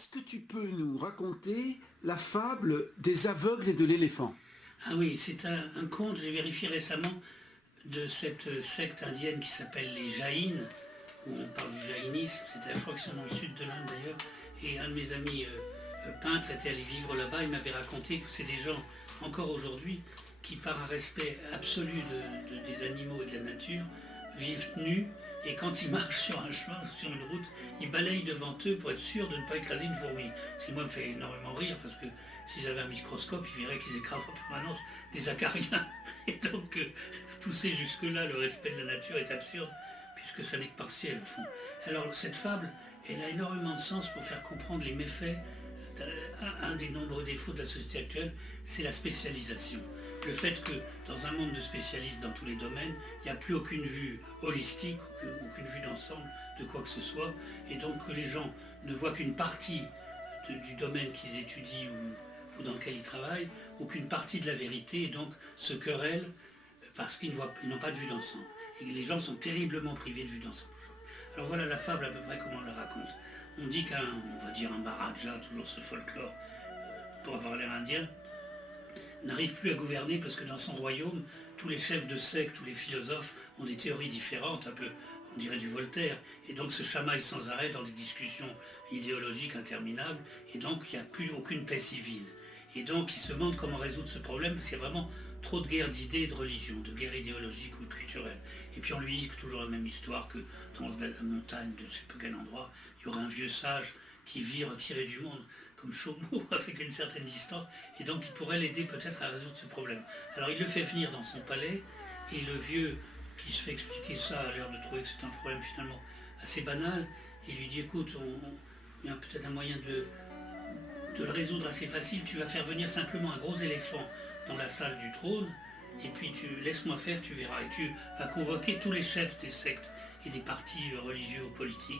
Est-ce que tu peux nous raconter la fable des aveugles et de l'éléphant? Ah oui, c'est un conte, j'ai vérifié récemment, de cette secte indienne qui s'appelle les Jaïns, où on parle du jaïnisme, je crois qu'ils sont dans le sud de l'Inde d'ailleurs, et un de mes amis peintres était allé vivre là-bas, il m'avait raconté que c'est des gens, encore aujourd'hui, qui par un respect absolu des animaux et de la nature, vivent nus, et quand ils marchent sur un chemin, sur une route, ils balayent devant eux pour être sûrs de ne pas écraser une fourmi. Ce qui moi me fait énormément rire, parce que s'ils avaient un microscope, ils verraient qu'ils écrasent en permanence des acariens. Et donc, pousser jusque-là le respect de la nature est absurde, puisque ça n'est que partiel au fond. Alors cette fable, elle a énormément de sens pour faire comprendre les méfaits. Un des nombreux défauts de la société actuelle, c'est la spécialisation. Le fait que dans un monde de spécialistes dans tous les domaines, il n'y a plus aucune vue holistique, aucune vue d'ensemble de quoi que ce soit, et donc que les gens ne voient qu'une partie du domaine qu'ils étudient ou dans lequel ils travaillent, ou qu'une partie de la vérité, et donc se querellent parce qu'ils n'ont pas de vue d'ensemble. Et les gens sont terriblement privés de vue d'ensemble. Alors voilà la fable à peu près comment on la raconte. On dit on va dire un Maharaja, toujours ce folklore, pour avoir l'air indien, n'arrive plus à gouverner parce que dans son royaume, tous les chefs de secte, tous les philosophes ont des théories différentes, un peu, on dirait du Voltaire, et donc se chamaillent sans arrêt dans des discussions idéologiques interminables, et donc il n'y a plus aucune paix civile. Et donc il se demande comment résoudre ce problème, parce qu'il y a vraiment trop de guerres d'idées et de religion, de guerres idéologiques ou culturelles. Et puis on lui dit toujours la même histoire, que dans la montagne de je ne sais pas quel endroit, il y aurait un vieux sage qui vit retiré du monde, comme Chaumont, avec une certaine distance, et donc il pourrait l'aider peut-être à résoudre ce problème. Alors il le fait venir dans son palais, et le vieux, qui se fait expliquer ça, a l'air de trouver que c'est un problème finalement assez banal, et lui dit, écoute, il y a peut-être un moyen de le résoudre assez facile, tu vas faire venir simplement un gros éléphant dans la salle du trône, et puis tu laisse-moi faire, tu verras, et tu vas convoquer tous les chefs des sectes et des partis religieux ou politiques,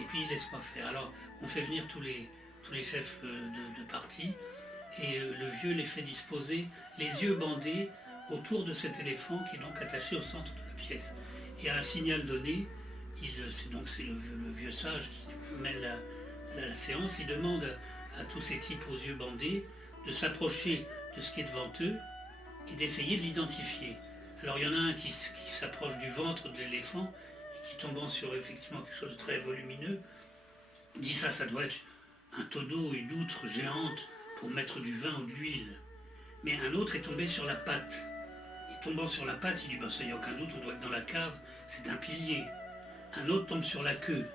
et puis laisse-moi faire. Alors on fait venir tous les chefs de parti, et le vieux les fait disposer, les yeux bandés, autour de cet éléphant qui est donc attaché au centre de la pièce. Et à un signal donné, c'est le vieux sage qui mène la séance, il demande à tous ces types aux yeux bandés de s'approcher de ce qui est devant eux et d'essayer de l'identifier. Alors il y en a un qui s'approche du ventre de l'éléphant et qui, tombant sur effectivement quelque chose de très volumineux, dit ça doit être un tonneau, une outre géante pour mettre du vin ou de l'huile. Mais un autre est tombé sur la patte. Et tombant sur la patte, il dit ça, il n'y a aucun doute, on doit être dans la cave, c'est un pilier. Un autre tombe sur la queue.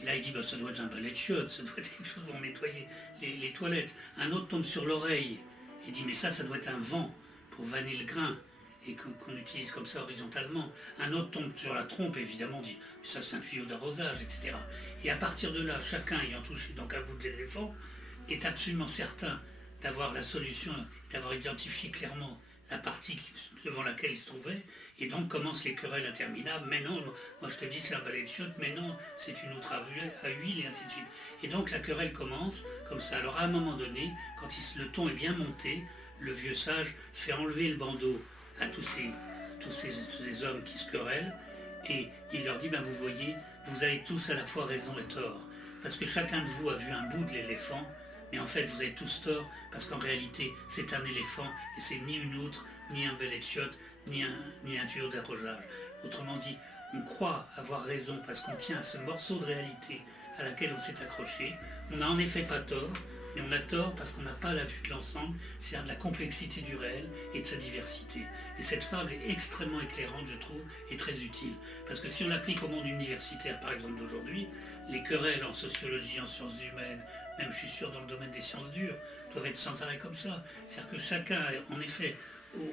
Et là, il dit ça doit être un balai de chiottes, ça doit être quelque chose pour nettoyer les toilettes. Un autre tombe sur l'oreille. Et dit mais ça doit être un vent pour vanner le grain et qu'on utilise comme ça horizontalement. Un autre tombe sur la trompe, évidemment, dit ça c'est un tuyau d'arrosage, etc. Et à partir de là, chacun ayant touché donc un bout de l'éléphant est absolument certain d'avoir la solution, d'avoir identifié clairement la partie devant laquelle il se trouvait, et donc commencent les querelles interminables. Mais non, moi je te dis c'est un balai de chiottes, mais non, c'est une outre à huile, et ainsi de suite. Et donc la querelle commence comme ça. Alors à un moment donné, quand le ton est bien monté, le vieux sage fait enlever le bandeau à tous ces hommes qui se querellent, et il leur dit, vous voyez, vous avez tous à la fois raison et tort, parce que chacun de vous a vu un bout de l'éléphant, mais en fait vous avez tous tort, parce qu'en réalité c'est un éléphant, et c'est ni une outre, ni un balai de chiottes, ni un tuyau d'arrosage. Autrement dit, on croit avoir raison parce qu'on tient à ce morceau de réalité à laquelle on s'est accroché. On n'a en effet pas tort, mais on a tort parce qu'on n'a pas la vue de l'ensemble, c'est-à-dire de la complexité du réel et de sa diversité. Et cette fable est extrêmement éclairante, je trouve, et très utile. Parce que si on l'applique au monde universitaire, par exemple, d'aujourd'hui, les querelles en sociologie, en sciences humaines, même je suis sûr dans le domaine des sciences dures, doivent être sans arrêt comme ça. C'est-à-dire que chacun, en effet,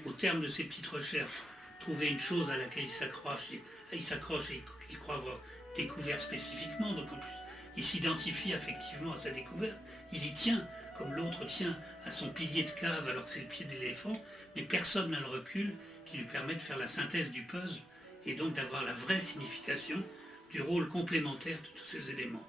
au terme de ses petites recherches, trouver une chose à laquelle il s'accroche et qu'il croit avoir découvert spécifiquement, donc en plus il s'identifie affectivement à sa découverte, il y tient, comme l'autre tient à son pilier de cave alors que c'est le pied de l'éléphant, mais personne n'a le recul qui lui permet de faire la synthèse du puzzle et donc d'avoir la vraie signification du rôle complémentaire de tous ces éléments.